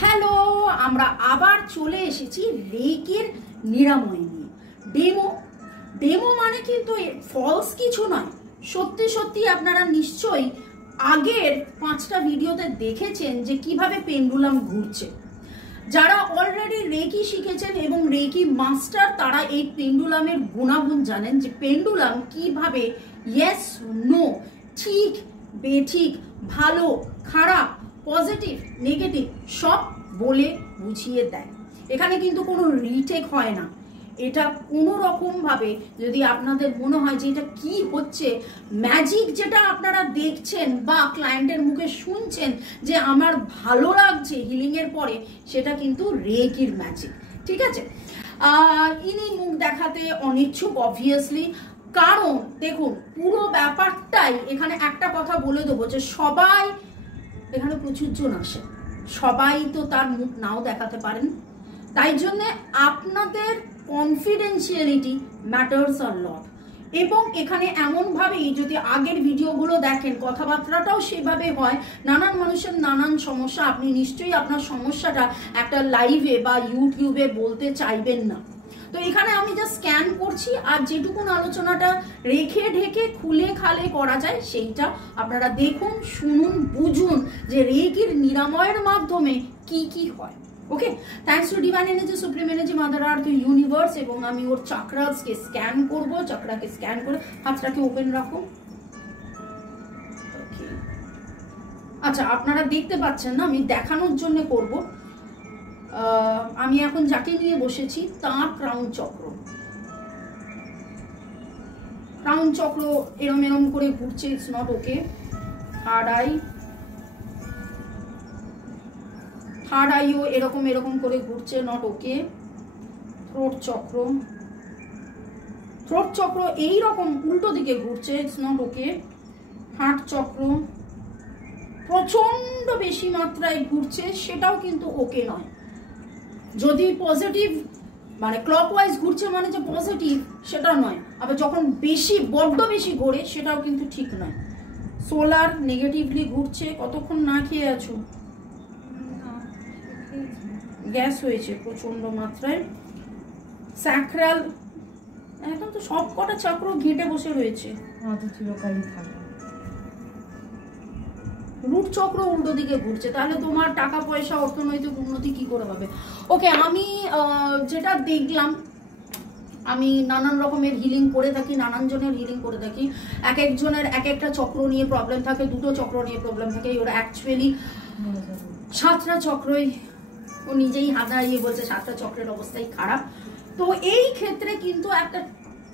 Hello, আমরা আবার চলে এসেছি রেইকির নিরাময় নিয়ে। ডেমো মানে কিন্তু ফলস কিছু নয়, সত্যি সত্যি আপনারা নিশ্চয়ই আগের 5টা ভিডিওতে দেখেছেন যে কিভাবে পেন্ডুলাম ঘুরছে। যারা অলরেডি রেকি শিখেছেন এবং রেকি মাস্টার তারা এই পেন্ডুলামের গুণাগুণ জানেন যে পেন্ডুলাম কিভাবে ইয়েস নো, ঠিক বেঠিক, ভালো খারাপ, পজিটিভ নেগেটিভ সব বলে বুঝিয়ে দেয়। এখানে কিন্তু কোনো রিটেক হয় না। এটা কোনো রকম ভাবে যদি আপনাদের মনে হয় যে এটা কি হচ্ছে, ম্যাজিক যেটা আপনারা দেখছেন বা ক্লায়েন্টের মুখে শুনছেন যে আমার ভালো লাগছে হিলিং এর পরে, সেটা কিন্তু রেকির ম্যাজিক। ঠিক আছে, ইনি মুখ দেখাতে অনিচ্ছুক অবভিয়াসলি, কারণ দেখুন পুরো ব্যাপারটাই এখানে একটা কথা বলে দেবো যে সবাই এখানে প্রচুর জন আসে, সবাই তো তার মুখ নাও দেখাতে পারেন, তাই জন্য আপনাদের কনফিডেন্সিয়ালিটি ম্যাটার্স আ লট। এবং এখানে এমন ভাবেই যদি আগের ভিডিওগুলো দেখেন কথাবার্তাটাও সেভাবে হয়। নানান মানুষের নানান সমস্যা, আপনি নিশ্চয়ই আপনার সমস্যাটা একটা লাইভে বা ইউটিউবে বলতে চাইবেন না। তো এখানে আমি যা স্ক্যান করছি আর যেটুকুন আলোচনাটা রেখে ঢেকে খুলে খালে করা যায় সেইটা আপনারা দেখুন, শুনুন, বুঝুন যে রেকির নিরাময়ের মাধ্যমে কি কি হয়। Okay, thanks to divine energy, supreme energy, mother earth, universe. এবং আমি ওর চাকরাসকে স্ক্যান করব। চাকরাকে স্ক্যান করে হাতটাকে ওপেন রাখো। আচ্ছা, আপনারা দেখতে পাচ্ছেন না, আমি দেখানোর জন্য করব। আমি এখন যাকে নিয়ে বসেছি তার ক্রাউন চক্র এরম এরম করে ঘুরছে, ইটস নট ওকে। থার্ড আইও এরকম এরকম করে ঘুরছে, নট ওকে। থ্রোট চক্র এইরকম উল্টো দিকে ঘুরছে, ইটস নট ওকে। হার্ট চক্র প্রচন্ড বেশি মাত্রায় ঘুরছে, সেটাও কিন্তু ওকে নয়। যদি পজিটিভ মানে ক্লকওয়াইজ ঘুরছে মানে যে পজিটিভ সেটা নয়, আবার যখন বেশি বড্ড বেশি ঘোরে সেটাও কিন্তু ঠিক নয়। সোলার নেগেটিভলি ঘুরছে। কতক্ষণ না খেয়ে আছো? গ্যাস হয়েছে প্রচন্ড মাত্রায়। স্যাক্রাল এখন তো সব কটা চক্র ঘেঁটে বসে রয়েছে। রুট চক্র উল্টো দিকে ঘুরছে, তাহলে তোমার টাকা পয়সা অর্থনৈতিক উন্নতি কি করে হবে? ওকে, আমি যেটা দেখলাম, আমি নানান রকমের হিলিং করে থাকি, নানান জনের হিলিং করে থাকি। এক একজনের এক একটা চক্র নিয়ে প্রবলেম থাকে, দুটো চক্র নিয়ে প্রবলেম থাকে। ওরা অ্যাকচুয়ালি 7টা চক্রই, ও নিজেই হাত দাঁড়িয়ে বলছে 7টা চক্রের অবস্থাই খারাপ। তো এই ক্ষেত্রে কিন্তু একটা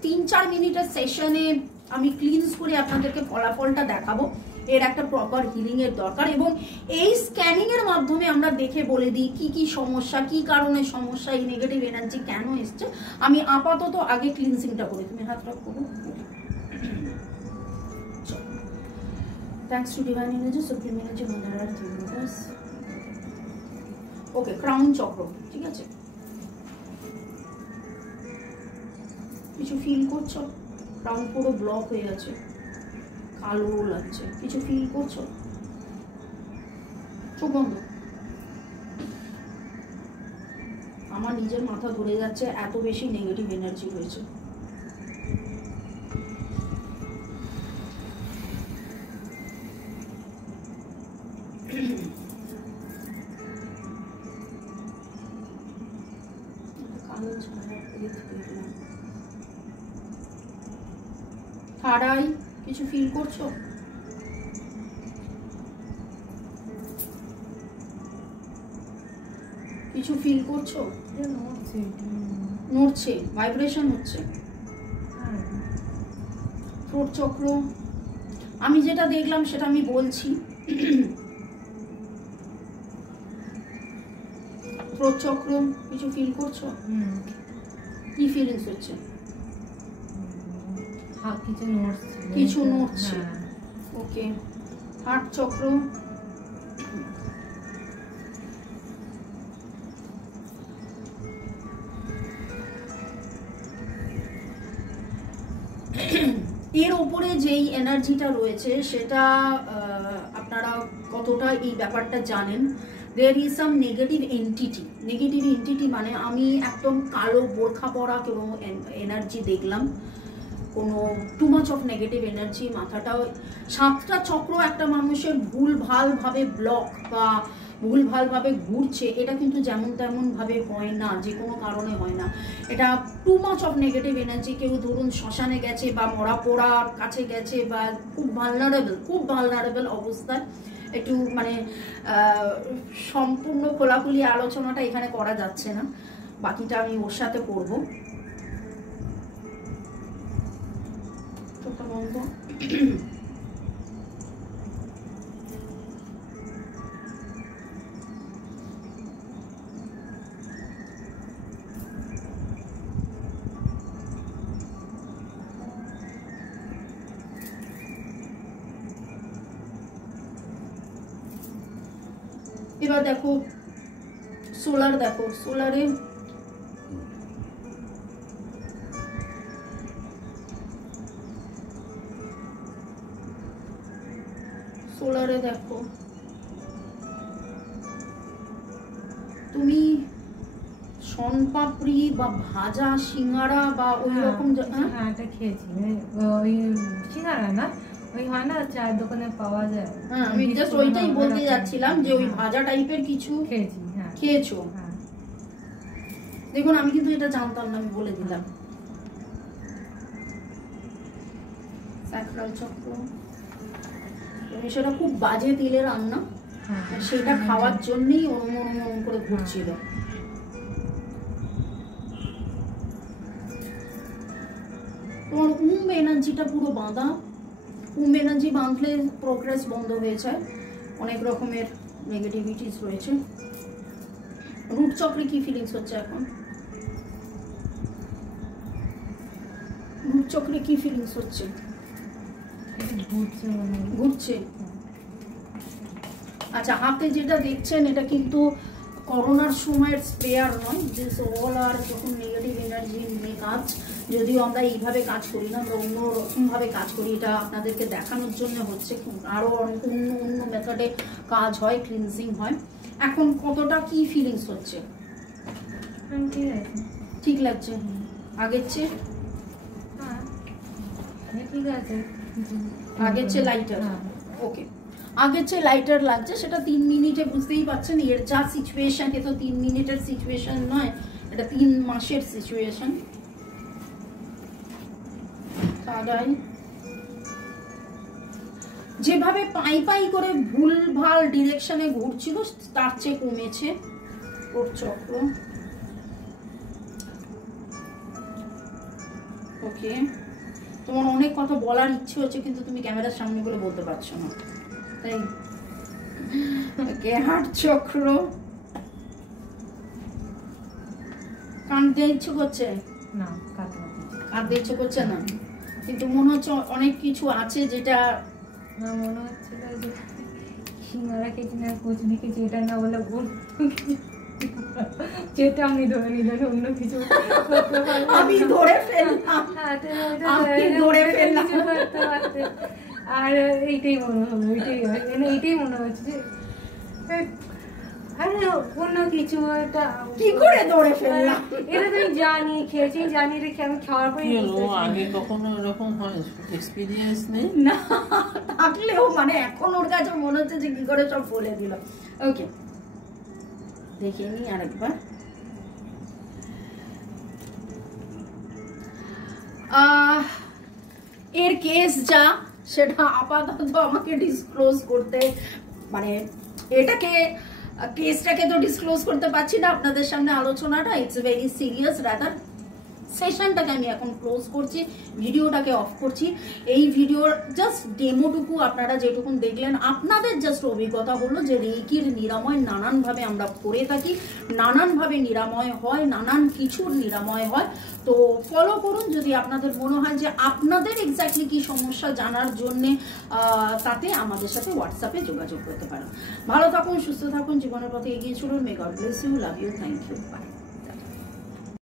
3-4 মিনিটের সেশনে আমি ক্লিনস করে আপনাদেরকে ফলাফলটা দেখাবো। এর একটা প্রপার হিলিং এর দরকার এবং এই স্ক্যানিং এর মাধ্যমে আমরা দেখে বলে দিই কি কি সমস্যা, কি কারণে সমস্যা, এই নেগেটিভ এনার্জি কেন এসছে। আমি আপাতত আগে ক্লিনসিংটা করি। তুমি হাত রাখো। Thanks to divine energy, supreme energy, mother earth, universe. Okay, crown চক্র ঠিক আছে। কিছু ফিল করছো? ক্রাউন পুরো ব্লক হয়ে আছে, কালো লাগছে। কিছু ফিল করছো? চোখ বন্ধ। আমার নিজের মাথা ধরে যাচ্ছে, এত বেশি নেগেটিভ এনার্জি হয়েছে। থার্ড আই কিছু ফিল করছো? কিছু ফিল করছো? নড়ছে, ভাইব্রেশন হচ্ছে। থ্রোট চক্র আমি যেটা দেখলাম সেটা আমি বলছি। থ্রোট চক্র কিছু ফিল করছো? কি ফিলিংস হচ্ছে? কিছু নড়ছে। ওকে, হার্ট চক্র এর উপরে যেই এনার্জিটা রয়েছে সেটা আপনারা কতটা এই ব্যাপারটা জানেন there is some negative entity. Negative entity মানে আমি একদম কালো বোরখা পরা কোনো এনার্জি দেখলাম, কোনো too much of negative energy. মাথাটাও 7টা চক্র একটা মানুষের ভুলভালভাবে ব্লক বা ভুলভালভাবে ঘুরছে, এটা কিন্তু যেমন তেমন ভাবে হয় না, যে কোনো কারণে হয় না। এটা two much of negative energy. কেউ ধরুন শ্মশানে গেছে বা মরা পোড়ার কাছে গেছে বা খুব ভালনারেবল অবস্থায়, একটু মানে সম্পূর্ণ খোলাখুলি আলোচনাটা এখানে করা যাচ্ছে না, বাকিটা আমি ওর সাথে করবো। এবার দেখো সোলার, দেখো সোলারে দেখো তুমি শনপাপড়ি বা ভাজা সিঙ্গারা বা ওই রকম, হ্যাঁ এটা খেয়েছি, ওই সিঙ্গারা না, ওই হয় না চায়ের দোকানে পাওয়া যায়। হ্যাঁ আমি জাস্ট ওইটাই বলতে যাচ্ছিলাম যে ওই ভাজা টাইপের কিছু খেয়েছি। হ্যাঁ খেয়েছো? হ্যাঁ দেখুন আমি কিন্তু এটা জানতাম না, আমি বলে দিলাম। স্যাক্রাল চক্র, সেটা খুব বাজে তেলে রান্না, সেটা খাওয়ার জন্যই অনুমন করে ঘুরছিল। তোমার এনার্জিটা পুরো বাঁধা। এনার্জি বাঁধলে প্রোগ্রেস বন্ধ হয়ে যায়, অনেক রকমের নেগেটিভিটিস রয়েছে। রুট চক্রে কি ফিলিংস হচ্ছে এখন? রুট চক্রে কি ফিলিংস হচ্ছে? ঘুরছে। আচ্ছা হাতে যেটা দেখছেন এটা কিন্তু করোনার সময়ের স্প্রেয়ার নয়, দিস অল আর যখন নেগেটিভ এনার্জি নিয়ে কাজ, যদিও আমরা এইভাবে কাজ করি না, আমরা অন্যরকমভাবে কাজ করি, এটা আপনাদেরকে দেখানোর জন্য হচ্ছে। আরও অন্য মেথডে কাজ হয়, ক্লিনজিং হয়। এখন কতটা কি ফিলিংস হচ্ছে? ঠিক লাগছে আগের চেয়ে? ঠিক আছে, আগের চেয়ে লাইটার। ওকে, আগের চেয়ে লাইটার লাগছে, সেটা 3 মিনিটে বুঝতেই পারছেন। এর যা সিচুয়েশন, এ তো 3 মিনিটের সিচুয়েশন নয়, এটা 3 মাসের সিচুয়েশন। যেভাবে পাই করে ভুলভাল ডিরেকশনে ঘুরছিল তার চেয়ে কমেছে ওর চক্র। ওকে, তোমার অনেক কথা বলার ইচ্ছে হচ্ছে কিন্তু তুমি ক্যামেরার সামনে করে বলতে পারছো না, তাই? হার্ট চক্র, কাঁদতে ইচ্ছে করছে না? কাঁদতে ইচ্ছে করছে না, কিন্তু মনে হচ্ছে অনেক কিছু আছে যেটা মনে হচ্ছিল যে সিঙ্গারা খেয়েছি না কচুরি খেয়েছি, এটা না বলে যেটা আমি ধরে নিলাম অন্য কিছু আমি ধরে ফেললাম, আর এইটাই মনে হলো, এইটাই মনে হচ্ছে যে আরে অন্য কিছু। এটা কি করে ধরে ফেললাম? এটা তো আমি জানি, খেয়েছি, জানি রেখে আমি খাওয়ার পরে আগে কখনো এরকম এক্সপেরিয়েন্স নেই না, থাকলেও মানে এখন ওর কাছে মনে হচ্ছে যে কি করে সব বলে দিল। ওকে, দেখে নি আরেকবার। এর কেস যা, সেটা আপাতত আমাকে ডিসক্লোজ করতে, মানে এটাকে কেসটাকে তো ডিসক্লোজ করতে পারছি না আপনাদের সামনে। আলোচনাটা ইটস ভেরি সিরিয়াস, রাদার সেশনটাকে আমি এখন ক্লোজ করছি, ভিডিওটাকে অফ করছি। এই ভিডিওর জাস্ট ডেমোটুকু আপনারা যেটুকুন দেখলেন, আপনাদের জাস্ট অভিজ্ঞতা হলো যে রেইকির নিরাময় নানানভাবে আমরা করে থাকি, নানানভাবে নিরাময় হয়, নানান কিছুর নিরাময় হয়। তো ফলো করুন, যদি আপনাদের মনে হয় যে আপনাদের এক্স্যাক্টলি কি সমস্যা জানার জন্যে, তাতে আমাদের সাথে হোয়াটসঅ্যাপে যোগাযোগ করতে পারেন। ভালো থাকুন, সুস্থ থাকুন, জীবনের পথে এগিয়ে চলুন। May God bless you, love you, thank you, by.